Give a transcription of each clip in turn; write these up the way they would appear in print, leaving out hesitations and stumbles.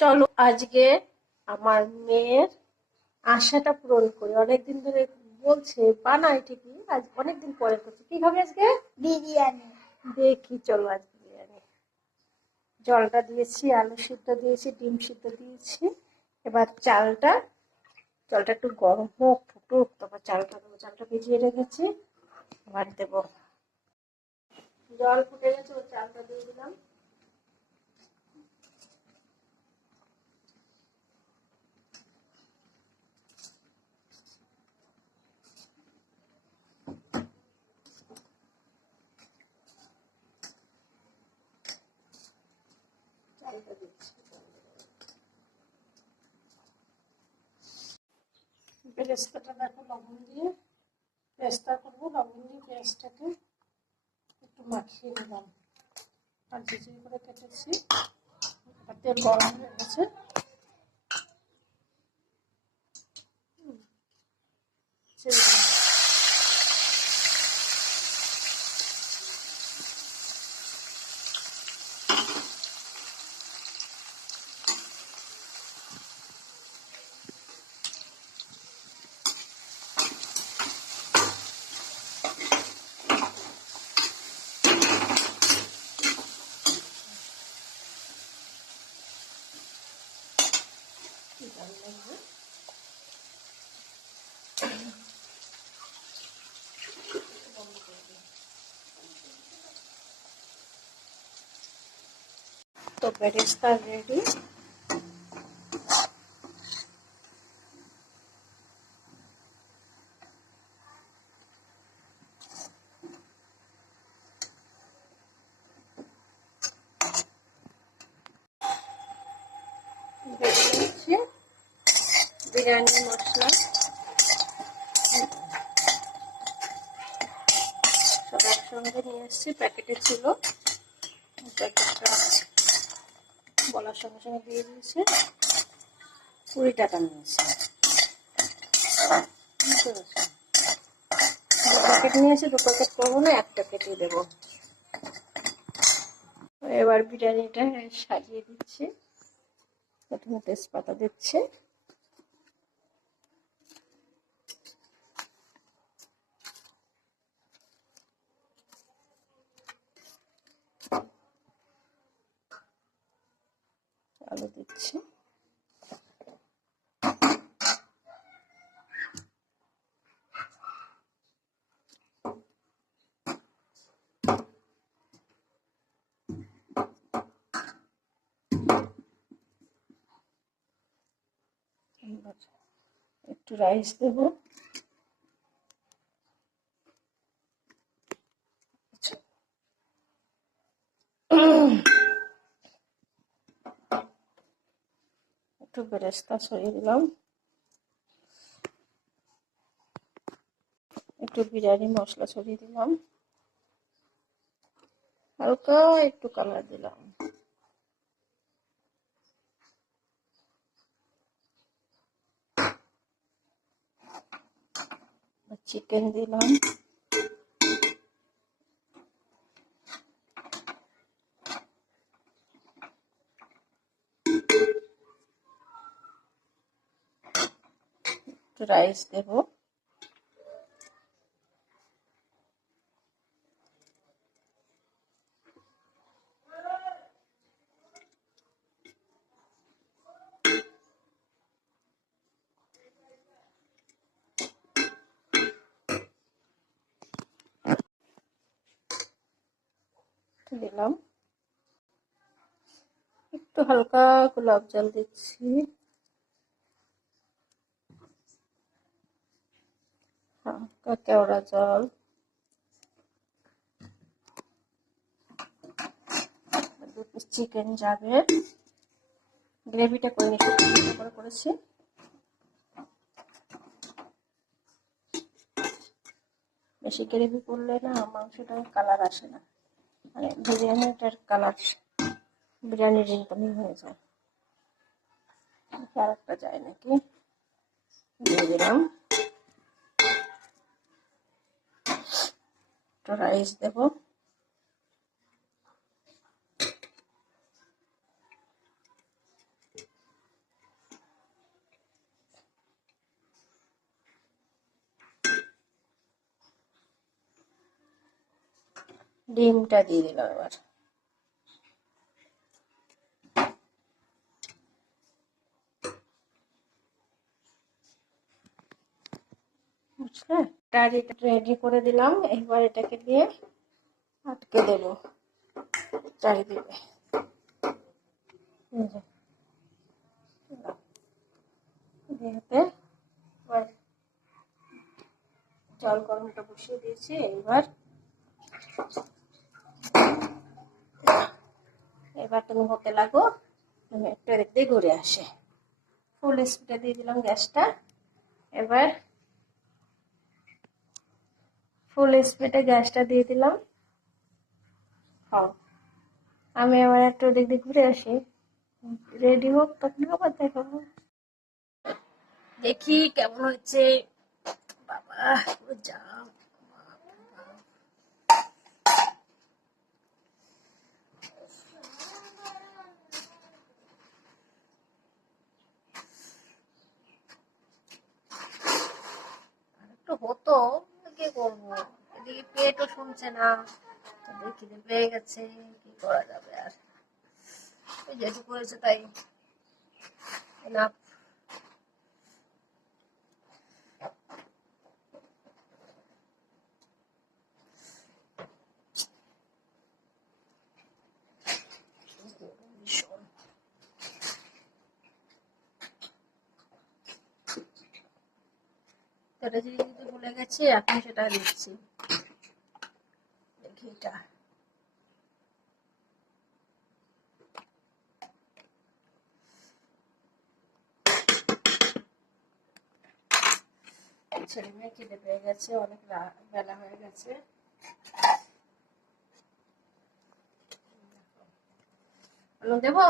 চলো আজকে আমার মেয়ের আশাটা পূরণ করি। অনেকদিন ধরে বলছে বানাই, ঠিকই আজ অনেকদিন পরে করছি। কি খাবে আজকে? বিরিয়ানি। দেখি, চলো আজ বিরিয়ানি। জলটা দিয়েছি, আলু সিদ্ধ দিয়েছি, ডিম সিদ্ধ দিয়েছি। এবার চালটা একটু গরম হোক, ফুটুক, তারপর চালটা দেবো। চালটা ভিজিয়ে রেখেছি, এবার দেবো। জল ফুটে গেছে, ও চালটা দিয়ে দিলাম। চালটা দিচ্ছি, পেস্তাটা দেখো লবণ দিয়ে পেস্তা করবো। লবণ দিয়ে পেস্টটাকে একটু মাখিয়ে নিলাম আর ঝিঝিরি করে কেটেছি। তেল গরম হয়ে গেছে, ছেড়ে দিলাম। তো বেরেস্তা রেডি। বিরিয়ানি মশলা সব একসঙ্গে নিয়ে এসেছি, প্যাকেটে ছিল। প্যাকেটটা বলার সঙ্গে সঙ্গে দিয়ে দিয়েছে। 20 টাকা নিয়েছে। দু প্যাকেট নিয়েছে, 2 প্যাকেট করবো না, 1 প্যাকেটই দেবো। এবার বিরিয়ানিটা সাজিয়ে দিচ্ছে। প্রথমে তেজপাতা দিচ্ছে, আলু দিচ্ছি, একটু রাইস দেবো। একটু বেরেস্তা ছড়িয়ে দিলাম, একটু বিরিয়ানি মশলা ছড়িয়ে দিলাম, হালকা একটু কালার দিলাম, চিকেন দিলাম, একটু রাইস দেবো, দিলাম, একটু হালকা গোলাপ জল দিচ্ছি, হালকা কেওড়া জল, চিকেন যাবে। গ্রেভিটা করে নিচ্ছি, করে করেছি। বেশি গ্রেভি করলে না মাংসটা কালার আসে না, মানে বিরিয়ানিটার কালার বিরিয়ানির ইনকামই হয়ে যায়, কালারটা যায় নাকি। দিয়ে দিলাম, একটু রাইস দেবো, ডিমটা দিয়ে দিলাম এবার। বুঝলে, এটা রেডি করে দিলাম। এবার এটাকে দিয়ে আটকে দেবো চারিদিকে। জল গরমটা বসিয়ে দিয়েছি। এবার তুমি হতে লাগো, আমি একটু এদিক দিয়ে ঘুরে আসে। ফুল স্পিডে দিয়ে দিলাম গ্যাসটা। এবার ফুল স্পিডে গ্যাসটা দিয়ে দিলাম। হ্যাঁ, আমি আবার একটু ওদিক দিয়ে ঘুরে আসি, রেডি হোক, তখন আবার দেখাবো। দেখি কেমন হচ্ছে। বাবা জাম, একটু হতো, কি করবো, এদিকে পেটও শুনছে না, খিদে পেয়ে গেছে, কি করা যাবে আর। যেটুকু হয়েছে তাই এনাফ। এটা যে ভুলে গেছি, এখন সেটা দিচ্ছি। দেখি এটা ছেলে মেয়ে খিদে পেয়ে গেছে, অনেক বেলা হয়ে গেছে। আলু দেবো?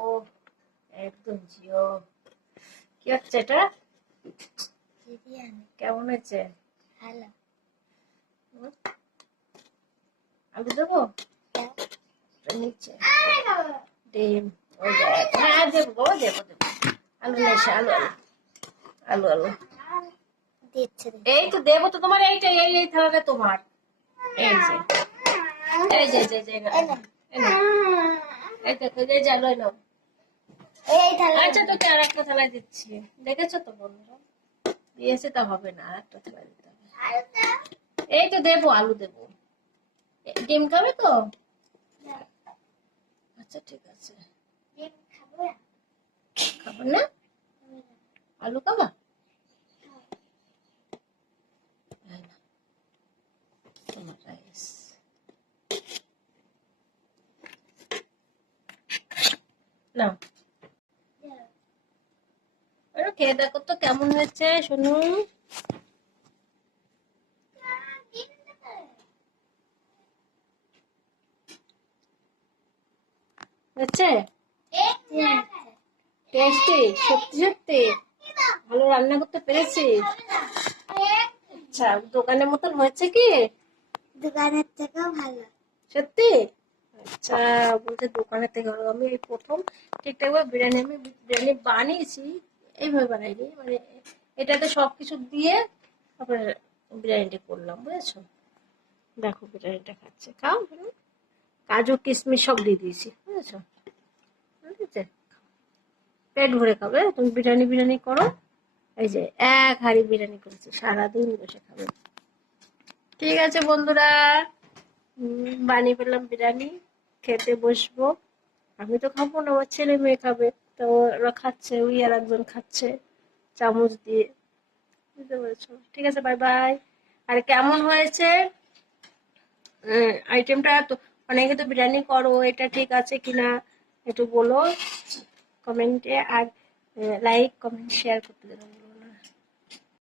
ও একদম জিও। কি হচ্ছে এটা? কেমন হয়েছে? ভালো। আলু দেবো? নিচে ডিম, ওই হ্যাঁ দেবো দেবো দেবো। আলু নেছে, আলু আলু আলু আলু এই তো দেবো তো তোমার। এইটা এই থালাটা তোমার। এই যে এই যে যে যে এই দেখো, এই যে আলু নাও। আচ্ছা, তোকে আর একটা থালায় দিচ্ছি। দেখেছো তো বন্ধুরা, দিয়েছে তা হবে না, আর একটা থালায় দিতে হবে। এই তো দেবো, আলু দেবো। ডিম খাবে তো? আচ্ছা ঠিক আছে। খাবো না? আলু খাবা? তোমার রাইস না, খেয়ে দেখো তো কেমন হয়েছে শুনুন। হচ্ছে টেস্টি? সত্যি সত্যি ভালো রান্না করতে পেরেছি। আচ্ছা, দোকানের মতন হয়েছে কি? দোকানের থেকেও ভালো। সত্যি? আচ্ছা, বলতে দোকানের থেকে ভালো। আমি এই প্রথম ঠিকঠাক ভাবে বিরিয়ানি বানিয়েছি। এইভাবে বানাইনি, মানে এটাতে সবকিছু দিয়ে তারপরে বিরিয়ানিটা করলাম, বুঝেছো? দেখো বিরিয়ানিটা খাচ্ছে, খাও। কাজু কিশমিশ সব দিয়ে দিয়েছি, বুঝেছো? ঠিক আছে, পেট ভরে খাবে। তুমি বিরিয়ানি করো। এই যে এক হাঁড়ি বিরিয়ানি করেছি, সারাদিন বসে খাবে। ঠিক আছে বন্ধুরা, বানিয়ে ফেললাম বিরিয়ানি, খেতে বসবো। আমি তো খাবো না, আমার ছেলে মেয়ে খাবে। তো ওরা খাচ্ছে, ওই আর একজন খাচ্ছে চামচ দিয়ে। বুঝতে পেরেছো? ঠিক আছে, বাই বাই। আর কেমন হয়েছে আইটেমটা? তো অনেকে তো বিরিয়ানি করো, এটা ঠিক আছে কিনা একটু বলো কমেন্টে। আর লাইক কমেন্ট শেয়ার করতে দেবেন।